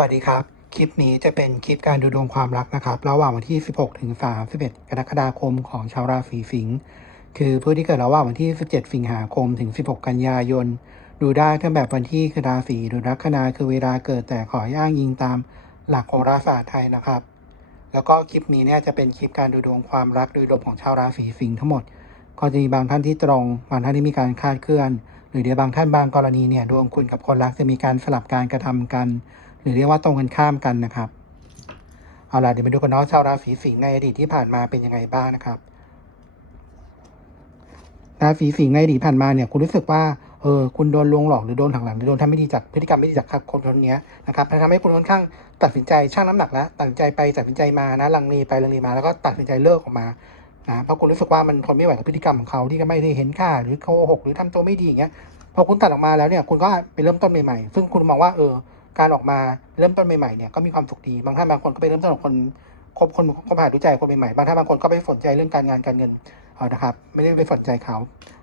วัสดีครับ คลิปนี้จะเป็นคลิปการดูดวงความรักนะครับ ระหว่างวันที่ 16 ถึง 31 กรกฎาคมของชาวราศีสิงห์คือผู้ที่เกิดระหว่างวันที่ 17 สิงหาคมถึง 16 กันยายน ดูได้ทั้งแบบวันที่คือราศีหรือลัคนาคือเวลาเกิดแต่ขออ้างอิงตามหลักโหราศาสตร์ไทยนะครับ แล้วก็คลิปนี้เนี่ยจะเป็นคลิปการดูดวงความรักโดยรวมของชาวราศีสิงห์ทั้งหมด ก็จะมีบางท่านที่ตรงบางท่านที่มีการคาดเคลื่อน หรือในบางท่านบางกรณีเนี่ยดวงคุณกับคนรักจะมีการสลับการกระทำกัน รือเรียกว่าตรงกันข้ามกันนะครับ เอาล่ะเดี๋ยวมาดูกันเนาะชาวราศีสิงห์ในอดีตที่ผ่านมาเป็นยังไงบ้างนะครับราศีสิงห์ในอดีตผ่านมาเนี่ยคุณรู้สึกว่าเออคุณโดนลวงหลอกหรือโดนหักหลังหรือโดนทำไม่ดีจากพฤติกรรมไม่ดีจากคนคนนี้นะครับทำให้คุณค่อนข้างตัดสินใจชั่งน้ำหนักแล้วตัดสินใจไปตัดสินใจมานะลังเลไปลังเลมาแล้วก็ตัดสินใจเลิกออกมานะเพราะคุณรู้สึกว่ามันทนไม่ไหวกับพฤติกรรมของเขาที่ก็ไม่ได้เห็นค่าหรือโกหกหรือทำตัวไม่ดีอย่างเงี้ยพอคุณตัดออกมาแล้วเนี่ยคุณก็ไปเริ่มต้นใหม่ๆซึ่งคุณมองว่าเออ การออกมาเริ่มต้นใหม่ๆเนี่ยก็มีความสุขดีบางท่านบางคนก็ไปเริ่มต้นกับคนคบคนคบหาดูใจคนใหม่ๆบางท่านบางคนก็ไปสนใจเรื่องการงานการเงินนะครับ ไม่ได้ไปสนใจเขา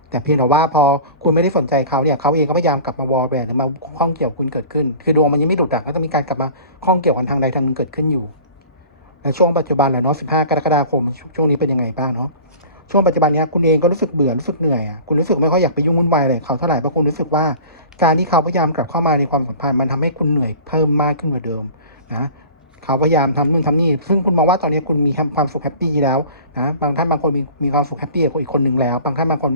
แต่เพียงแต่ว่าพอคุณไม่ได้สนใจเขาเนี่ยเขาเองก็พยายามกลับมาวอลแวร์หรือมาข้องเกี่ยวคุณเกิดขึ้น คือดวงมันยังไม่ดุดดักก็ต้องมีการกลับมาข้องเกี่ยวกันทางใดทางหนึ่งเกิดขึ้นอยู่และช่วงปัจจุบันแหละเนาะ15 กรกฎาคมช่วงนี้เป็นยังไงบ้างเนาะ ช่วงปัจจุบันนี้คุณเองก็รู้สึกเบื่อรู้สึกเหนื่อยอะคุณรู้สึกไม่ค่อยอยากไปยุ่งวุ่นวายอะไรเขาเท่าไหร่เพราะคุณรู้สึกว่าการที่เขาพยายามกลับเข้ามาในความสัมพันธ์มันทำให้คุณเหนื่อยเพิ่มมากขึ้นกว่าเดิมนะเขาพยายามทำนู่นทำนี่ซึ่งคุณมองว่าตอนนี้คุณมีความสุขแฮปปี้แล้วนะบางท่านบางคนมีมีความสุขแฮปปี้กับอีกคนหนึ่งแล้วบางท่านบางคน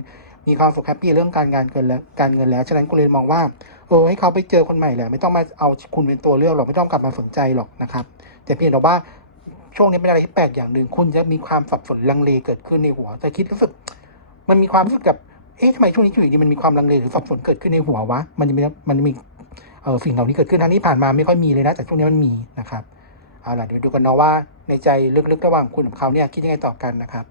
มีความสุขแฮปปี้เรื่องการงานเกินแล้วการเงินแล้วฉะนั้นคุณเลยมองว่าเออให้เขาไปเจอคนใหม่แหละไม่ต้องมาเอาคุณเป็นตัวเลือกหรอกไม่ต้องกลับมาสนใจหรอกนะครับแต่เพียงแต่ว่า ช่วงนี้เป็นอะไรที่แปลกอย่างหนึ่งคุณจะมีความสับสนลังเลเกิดขึ้นในหัว จะคิดรู้สึก มันมีความรู้สึกกับเอ๊ะทำไมช่วงนี้อยู่ดีมันมีความลังเลหรือสับสนเกิดขึ้นในหัววะมันจะมีมันมีเออสิ่งเหล่านี้เกิดขึ้นทั้งที่ผ่านมาไม่ค่อยมีเลยนะแต่ช่วงนี้มันมีนะครับเอาล่ะเดี๋ยวดูกันเนาะว่าในใจลึกๆระหว่างคุณกับเขาเนี่ยคิดยังไงต่อกันนะครับ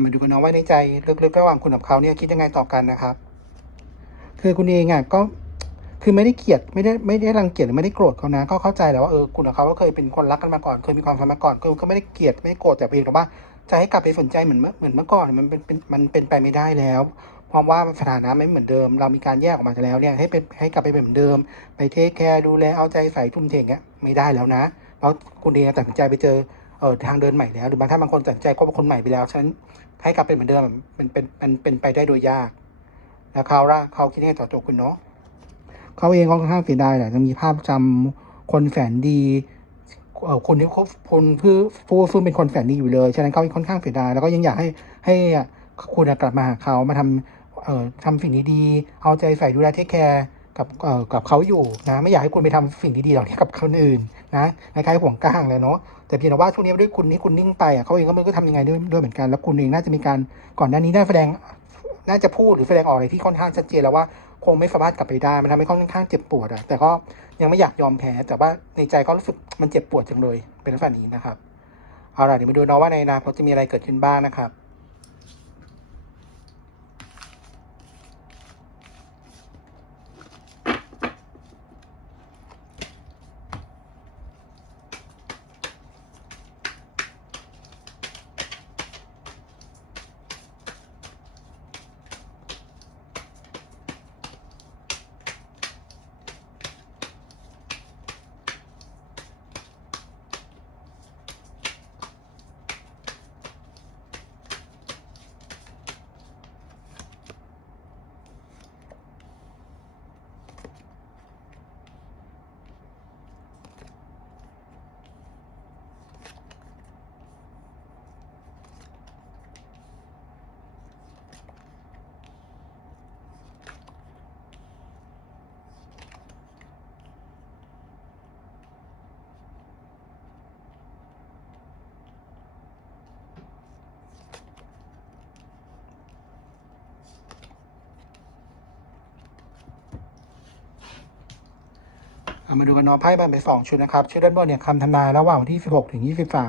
เอามาดูกันเนาะว่าในใจลึกๆระหว่างคุณกับเขาเนี่ยคิดยังไงต่อกันนะครับ คือคุณเองอะก็คือไม่ได้เกลียดไม่ได้ไม่ได้รังเกียจหรือไม่ได้โกรธเขานะก็เข้าใจแหล้วว่าเออคุณกับเขาก็เคยเป็นคนรักกันมาก่อนเคยมีความสัมพันธ์มาก่อนคือก็ไม่ได้เกลียดไม่ได้โกรธแต่เพียงแต่ว่าจะให้กลับไปสนใจเหมือนเมื่อเหมือนเมื่อก่อนมันเป็นเป็นมันเป็นไปไม่ได้แล้ว เพราะว่าสถานะไม่เหมือนเดิม เรามีการแยกออกมาแล้วเนี่ยให้เป็นให้กลับไปเป็นเหมือนเดิม ไปเทคแคร์ดูแลเอาใจใส่ทุ่มเทเงี้ยไม่ได้แล้วนะ เพราะคุณเองตัดสินใจไปเจอ เออทางเดินใหม่แล้วหรือบางท่านบางคนตัดใจคบกับคนใหม่ไปแล้วฉะนั้นให้กลับเป็นเหมือนเดิมมันเป็นมันเป็นไปได้โดยยากแล้วเขาละเขาคิดยังไงต่อตัวคุณเนาะเขาเองก็ค่อนข้างเสียดายแหละจะมีภาพจำคนแสนดีเอ่อคนที่คบคนผู้ผู้ซึ่งเป็นคนแสนดีอยู่เลยฉะนั้นเขาค่อนข้างเสียดายแล้วก็ยังอยากให้ให้คุณกลับมาหาเขามาทำเอ่อทำสิ่งดีๆ เอาใจใส่ดูแลเทคแคร์กับเอ่อกับเขาอยู่นะ ไม่อยากให้คุณไปทำสิ่งดีๆเหล่านี้กับคนอื่น นะคล้ายๆห่วงก้างเลยเนาะแต่เพียงแต่ว่าช่วงนี้ด้วยคุณนี่คุณนิ่งไปอะเขาเองก็ไม่รู้จะทำยังไงด้วยด้วยเหมือนกัน แล้วคุณเองน่าจะมีการก่อนหน้านี้น่าแสดงน่าจะพูดหรือแสดงออกอะไรที่ค่อนข้างชัดเจนแล้วว่าคงไม่สามารถกลับไปได้มันทำให้ค่อนข้างเจ็บปวดอะแต่ก็ยังไม่อยากยอมแพ้แต่ว่าในใจก็รู้สึกมันเจ็บปวดจังเลยเป็นลักษณะนี้นะครับเอาล่ะเดี๋ยวมาดูเนาะว่าในอนาคตจะมีอะไรเกิดขึ้นบ้างนะครับ เอามาดูกันเนาะไพ่แบ่งเป็นสองชุดนะครับ ชุดด้านบนเนี่ยคำทำนายระหว่างวันที่ 16 ถึง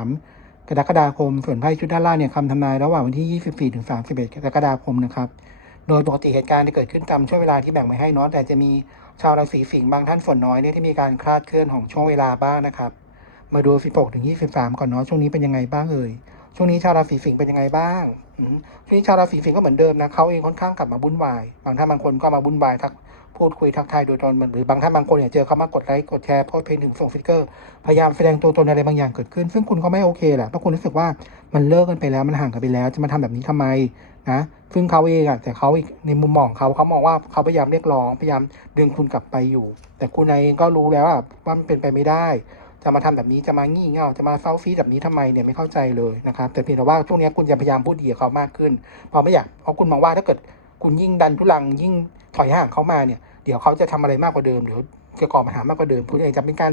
23 กรกฎาคม ส่วนไพ่ชุดด้านล่างเนี่ยคำทำนายระหว่างวันที่ 24 ถึง 31 กรกฎาคมนะครับ โดยปกติเหตุการณ์ที่เกิดขึ้นตามช่วงเวลาที่แบ่งไว้ให้เนาะแต่จะมีชาวราศีสิงห์บางท่านส่วนน้อยเนี่ยที่มีการคลาดเคลื่อนของช่วงเวลาบ้างนะครับ มาดู 16 ถึง 23 ก่อนเนาะช่วงนี้เป็นยังไงบ้างเอ่ย ช่วงนี้ชาวราศีสิงห์เป็นยังไงบ้างช่วงนี้ชาวราศีสิงห์ก็เหมือนเดิมนะเขาเองค่อนข้างกลับมาบุ่นวายบางท่านบางคนก็มาบุ่นวายทักพูดคุยทักทายโดยตรงหรือบางท่านบางคนเนี่ยเจอเขามากดไลค์กดแชร์โพสต์เพลงหนึ่งส่งสติกเกอร์พยายามแสดงตัวตนอะไรบางอย่างเกิดขึ้น ซึ่งคุณก็ไม่โอเคแหละเพราะคุณรู้สึกว่ามันเลิกกันไปแล้วมันห่างกันไปแล้ว จะมาทำแบบนี้ทำไมนะซึ่งเขาเองอะแต่เขาอีกในมุมมองเขาเขามองว่าเขาพยายามเรียกร้องพยายามดึงคุณกลับไปอยู่ แต่คุณเองก็รู้แล้วว่ามันเป็นไปไม่ได้ จะมาทำแบบนี้จะมางี่เง่าจะมาเซาซีแบบนี้ทำไมเนี่ยไม่เข้าใจเลยนะครับ แต่เพียงแต่ว่าช่วงนี้คุณจะพยายามพูดดีกับเขามากขึ้นเพราะไม่อยากเอาคุณมองว่าถ้าเกิดคุณยิ่งดันทุลังยิ่งถอยห่างเขามาเนี่ยเดี๋ยวเขาจะทำอะไรมากกว่าเดิมเดี๋ยวจะก่อปัญหามากกว่าเดิม คุณเองจะเป็นการ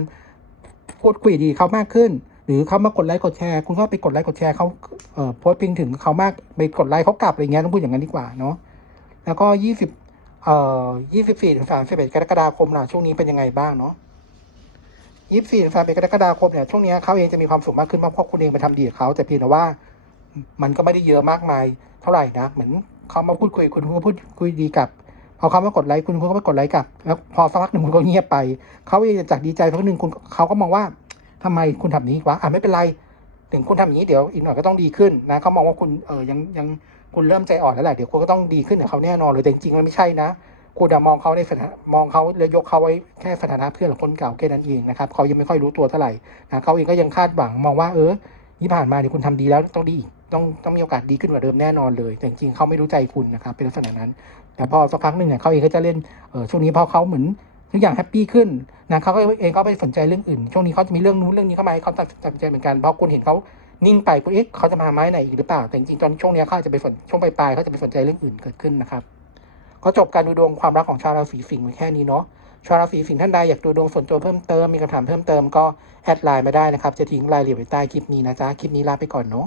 พูดคุยดีเขามากขึ้น หรือเขามากดไลค์กดแชร์ คุณก็ไปกดไลค์กดแชร์เขาเอ่อโพสต์พิงถึงเขามากไปกดไลค์เขากลับอะไรเงี้ยต้องพูดอย่างนั้นดีกว่าเนาะแล้วก็ยี่สิบเอ่อยี่สิบสี่ถึงสามสิบเอ็ดกรกฎาคมล่ะช่วงนี้เป็นยังไงบ้างเนาะ ยี่สิบสี่ถึงสามกรกฎาคมเนี่ยช่วงเนี้ยเขาเองจะมีความสุขมากขึ้นเพราะคุณเองไปทำดีกับเขาแต่เพียงแต่ว่า มันก็ไม่ได้เยอะมากมายเท่าไหร่นะเหมือนเขามาพูดคุยคุณคุณก็พูดคุยดีกับพอเขามากดไลค์คุณคุณก็ไปกดไลค์กลับ แล้วพอสักพักหนึ่งคุณก็เงียบไปเขาเองจากดีใจพักหนึ่งคุณเขาก็มองว่าทำไมคุณทำอย่านี้วะอะไม่เป็นไร ถึงคุณทำอย่างนี้เดี๋ยวอีกหน่อยก็ต้องดีขึ้นนะเขามองว่าคุณเออยังยังคุณเริ่มใจอ่อนแล้วแหละเดี๋ยวคุณก็ต้องดีขึ้นกับเขาแน่นอนเลยแต่จริงๆมันไม่ใช่นะ คุณมองเขาในสถานมองเขาเลยยกเขาไว้แค่สถานะเพื่อนหรือคนเก่าแค่นั้นเองนะครับเขายังไม่ค่อยรู้ตัวเท่าไหร่นะเขาเองก็ยังคาดหวังมองว่าเออที่ผ่านมาเนี่ยคุณทำดีแล้วต้องดีอีกต้องต้องมีโอกาสดีขึ้นกว่าเดิมแน่นอนเลย แต่จริงๆเขาไม่รู้ใจคุณนะครับเป็นลักษณะนั้น แต่พอสักพักหนึ่งเนี่ยเขาเองก็จะเล่นเออช่วงนี้พอเขาเหมือนทุกอย่างแฮปปี้ขึ้นนะเขาก็เองก็ไปสนใจเรื่องอื่น ช่วงนี้เขาจะมีเรื่องนู้นเรื่องนี้เข้ามาให้เขาตัดสินใจเหมือนกันเพราะคุณเห็นเขานิ่งไปคุณเอ๊ะเขาจะมาไม้ไหนอีกหรือเปล่าแต่จริงตอนช่วงนี้เขาจจะไปสนช่วงปลายๆเขาจะไปสนใจเรื่องอื่นเกิดขึ้นนะครับ ก็จบการดูดวงความรักของชาวราศีสิงห์ไว้แค่นี้เนาะชาวราศีสิงห์ท่านใดอยากดูดวงส่วนตัวเพิ่มเติมมีคำถามเพิ่มเติมก็แอดไลน์มาได้นะครับ จะทิ้งรายละเอียดไว้ใต้คลิปนี้นะจ๊ะคลิปนี้ลาไปก่อนเนาะ